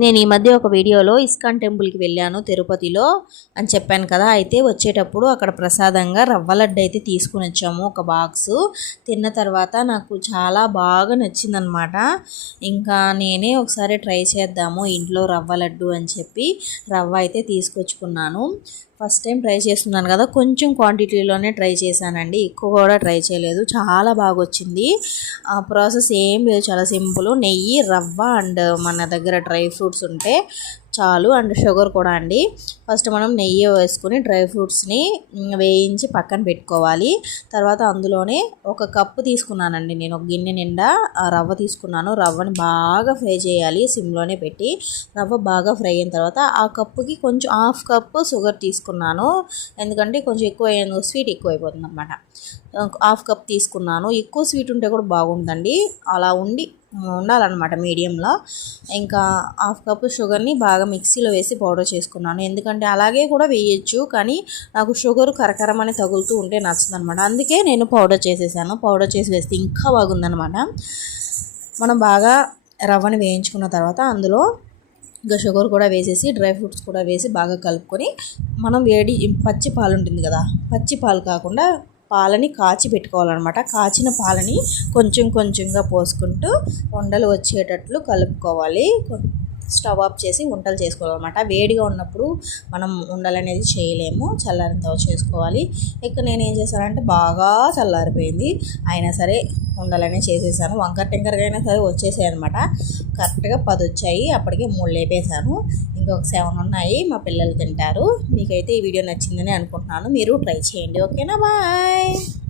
నేను ఈ మధ్య ఒక వీడియోలో ఇస్కాన్ టెంపుల్కి వెళ్ళాను తిరుపతిలో అని చెప్పాను కదా అయితే వచ్చేటప్పుడు అక్కడ ప్రసాదంగా రవ్వ లడ్డు అయితే తీసుకుని వచ్చాము ఒక బాక్స్. తిన్న తర్వాత నాకు చాలా బాగా నచ్చిందనమాట. ఇంకా నేనే ఒకసారి ట్రై చేద్దాము ఇంట్లో రవ్వ లడ్డు అని చెప్పి రవ్వ అయితే తీసుకొచ్చుకున్నాను. ఫస్ట్ టైం ట్రై చేస్తున్నాను కదా కొంచెం క్వాంటిటీలోనే ట్రై చేశానండి. ఎక్కువ కూడా ట్రై చేయలేదు. చాలా బాగా వచ్చింది ఆ ప్రాసెస్ ఏం లేదు. చాలా సింపుల్. నెయ్యి రవ్వ అండ్ మన దగ్గర డ్రై ఫ్రూట్స్ ఉంటే చాలు అండ్ షుగర్ కూడా అండి. ఫస్ట్ మనం నెయ్యి వేసుకుని డ్రై ఫ్రూట్స్ని వేయించి పక్కన పెట్టుకోవాలి. తర్వాత అందులోనే ఒక కప్పు తీసుకున్నానండి నేను ఒక గిన్నె నిండా ఆ రవ్వ తీసుకున్నాను. రవ్వని బాగా ఫ్రై చేయాలి సిమ్లోనే పెట్టి. రవ్వ బాగా ఫ్రై అయిన తర్వాత ఆ కప్పుకి కొంచెం హాఫ్ కప్పు షుగర్ తీసుకున్నాను. ఎందుకంటే కొంచెం ఎక్కువ అయ్యేందుకు స్వీట్ ఎక్కువ అయిపోతుంది అనమాట హాఫ్ కప్ తీసుకున్నాను. ఎక్కువ స్వీట్ ఉంటే కూడా బాగుందండి. అలా ఉండి ఉండాలన్నమాట మీడియంలో. ఇంకా హాఫ్ కప్ షుగర్ని బాగా మిక్సీలో వేసి పౌడర్ చేసుకున్నాను. ఎందుకంటే అలాగే కూడా వేయచ్చు కానీ నాకు షుగర్ కరకరమని తగులుతూ ఉంటే నచ్చుతుంది అనమాట అందుకే నేను పౌడర్ చేసేసాను. పౌడర్ చేసి వేస్తే ఇంకా బాగుందనమాట మనం బాగా రవ్వని వేయించుకున్న తర్వాత అందులో ఇంకా షుగర్ కూడా వేసేసి డ్రై ఫ్రూట్స్ కూడా వేసి బాగా కలుపుకొని మనం వేడి పచ్చి పాలు ఉంటుంది కదా పచ్చి పాలు కాకుండా పాలని కాచి పెట్టుకోవాలన్నమాట. కాచిన పాలని కొంచెం కొంచెంగా పోసుకుంటూ ఉండలు వచ్చేటట్లు కలుపుకోవాలి. స్టవ్ ఆఫ్ చేసి వంటలు చేసుకోవాలన్నమాట. వేడిగా ఉన్నప్పుడు మనం ఉండలు అనేది చేయలేము. చల్లారిన తర్వాత చేసుకోవాలి. ఇక నేను ఏం చేశానంటే బాగా చల్లారిపోయింది. అయినా సరే ఉండలనే చేసేసాను. వంకర టెంకరగా అయినా సరే వచ్చేసాయి అనమాట కరెక్ట్గా పది వచ్చాయి. అప్పటికే మూడు లేపేశాను. ఇంకొక సెవెన్ ఉన్నాయి. మా పిల్లలు తింటారు. మీకైతే ఈ వీడియో నచ్చిందని అనుకుంటున్నాను. మీరు ట్రై చేయండి. ఓకేనా? బాయ్!